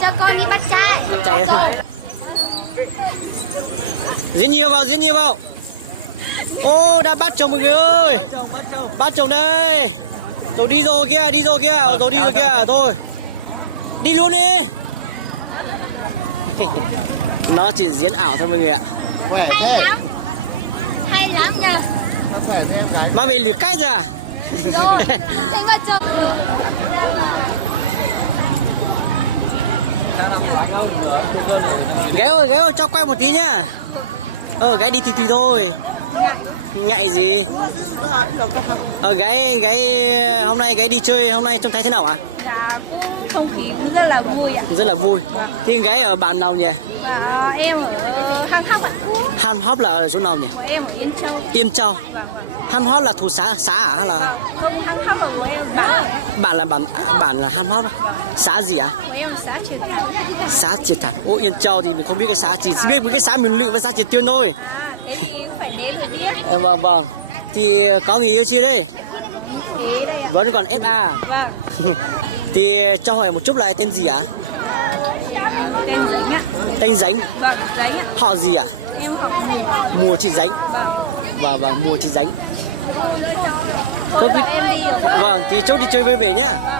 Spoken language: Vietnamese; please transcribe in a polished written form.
Cho con đi bắt trai. Chạy. Diễn nhiều vào. Ô, đã bắt chồng mọi người ơi. Bắt chồng đây. Rồi đi rồi kia. Rồi đi rồi kia. Thôi. Đi luôn đi. Nó chỉ diễn ảo thôi mọi người ạ. Khỏe thế. Hay lắm nha. Nó khỏe thế em gái. Mà mình lửa cách ra. Rồi, thành vợ chồng. Gái ơi, cho quay một tí nhá. Gái đi tí thôi. Ngại gì? Gái hôm nay gái đi chơi, hôm nay trông thấy thế nào ạ? Dạ, cũng không khí cũng rất là vui ạ. Rất là vui. Thì gái ở bản nào nhỉ? Và em ở Hang Hóc ạ. Han Hop là ở chỗ nào nhỉ? Của em ở Yên Châu. Yên Châu. Vâng. Han Hop là thuộc xã à hay là? Vâng, không, Hang Hóc là của em bản. Bản là Han Hop. Xã gì ạ? Của em là xã Triệt Thắng. Xã Triệt Thắng. Ô, Yên Châu thì mình không biết cái xã, chỉ biết cái xã Miền Lự và xã Triệt Tiêu thôi. Thế thì cũng phải đến rồi biết. Vâng. Thì có người yêu chưa đây? Thế đây ạ. Vẫn còn FA. Vâng. Thì cho hỏi một chút là tên gì ạ? Tên Dính ạ. Tên Dính. Vâng, Dính ạ. Họ gì ạ? Em học Mùa. Mùa chị Dính. Vâng. Vâng, Mùa chị Dính. Thôi em đi rồi. Vâng, thì chốt đi chơi vui vẻ nhá.